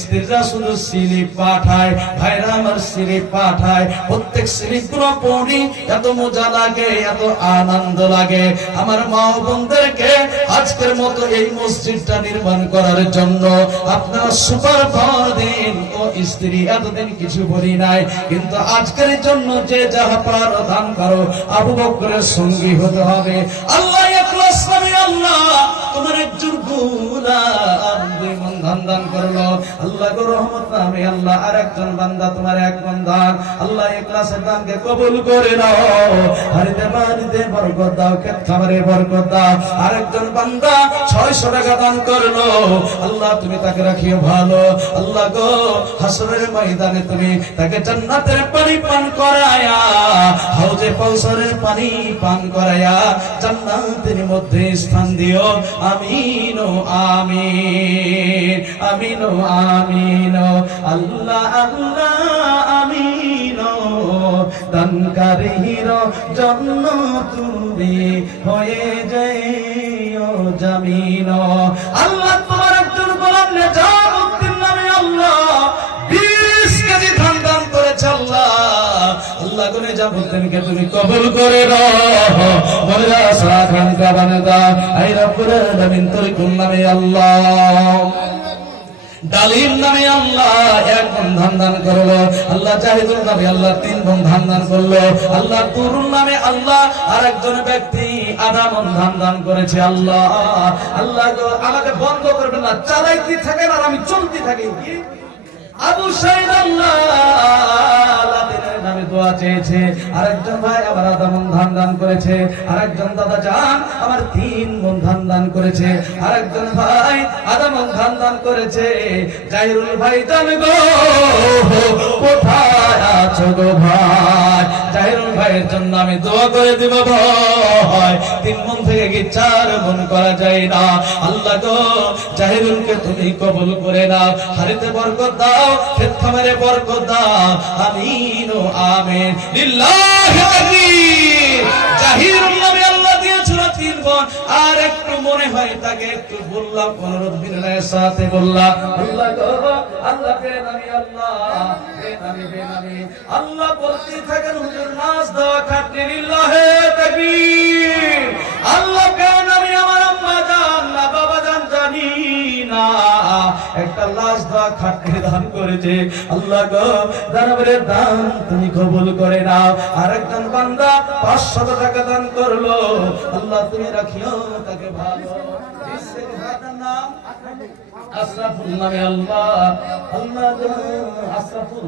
স্ত্রীরা শুধু স্লিপ পাঠায়, ভাইরা আমার স্লিপ পাঠায়, প্রত্যেক স্লিপ গুলো পড়ি এত মজা লাগে, এত আনন্দ লাগে। আমার মা ও বোনদেরকে আজকের মতো এই মসজিদটা নির্মাণ করার জন্য আপনারা সুপার পাওয়ার দিন। ও স্ত্রী, এতদিন কিছু বলি নাই, কিন্তু আজকের জন্য যে যাহা পারো দান করো। আবু বকরের সঙ্গী হতে হবে। আল্লাহ ইখলাস করে, আল্লাহ তোমার একজন গোলাম 2 মণ ধান দান করলো, আল্লাহ গো রহমত নামে আল্লাহ আর একজন বান্দা তোমার 1 মণ ধান, আল্লাহ ইখলাসের দানকে কবুল করে নাও। হারিতে বাড়িতে বরকত দাও, ক্ষেত খামারে বরকত দাও। আরেকজন বান্দা 600 টাকা দান করলো, আল্লাহ তুমি তাকে রাখিও ভালো। আল্লাহ গো হাসরের ময়দানে তুমি তাকে জান্নাতের পানি পান করায়া, হাউজে কাউসারের পানি পান করায়া জান্নাতের মধ্যে স্থান দিও। আমিন ও আমিন, আমিন ও আমিন। আল্লাহ আল্লাহ আমিন। দানকারীর জন্য তুমি হয়ে যাও জামিন। আল্লাহ তোমার একজন গোলাম নেজামুদ্দিন নামে আল্লাহ 20 কেজি ধান দান করেছে। আল্লাহ আল্লাহ গো নেজামুদ্দিনকে তুমি কবুল করে নাও, মাদ্রাসা খানকা বানিয়ে দাও। আই রব্বুল আলামিন তরিকুল নামে আল্লাহ, ডালিম নামে আল্লাহ 1 মণ ধান দান করলো। আল্লাহ জাহিদুল নামে আল্লাহ 3 মণ ধান দান করলো। আল্লাহ তুরুন নামে আল্লাহ আরেকজন ব্যক্তি 1/2 মণ ধান দান করেছে। আল্লাহ আল্লাহ গো আমাকে বন্ধ করবেন না, চালাইতে থাকেন আর আমি চলতে থাকি। আবু সাইদ আল্লাহ নামে দোয়া চেয়েছে, আরেকজন ভাই আমার 1/2 মণ ধান দান করেছে, আরেকজন দাদা জান আমার 3 মণ ধান দান করেছে, আরেকজন ভাই 1/2 মণ ধান দান করেছে। জাহিরুল ভাই জান গো কোথায় আছো গো ভাই? জাহিরুল ভাইয়ের জন্য আমি দোয়া করে দিব ভাই। 3 মণ থেকে কি 4 মণ করা যায় না? আল্লাহ গো জাহিরুলকে তুমি কবুল করে নাও, হারিতে বরকত দাও, ক্ষেত খামারে বরকত দাও। আমিন ও আমিন। লিল্লাহি তাকবীর। জাহিরুল নামে আল্লাহ দিয়েছিল 3 মণ, আর একটু মনে হয় তাকে একটু বললাম, অনুরোধ বিনয়ের সাথে বললাম, আল্লাহ গো আল্লাহ বেনামি, আল্লাহ বেনামি বেনামি। আল্লাহ বলতে থাকেন হুজুর নাচ দেওয়া খাটনি। লিল্লাহি তাকবীর। আল্লাহ বেনামি আমার আম্মা জান না বাবা জান জানি না, একটা লাশ দেওয়া খাটনি দান করেছে। আল্লাহ গো দানবের দান তুমি কবুল করে নাও। আরেকজন বান্দা 500 টাকা দান করলো, আল্লাহ তুমি রাখিও তাকে ভালো। নাম আশরাফুল নামে আল্লাহ, আল্লাহ আশরাফুল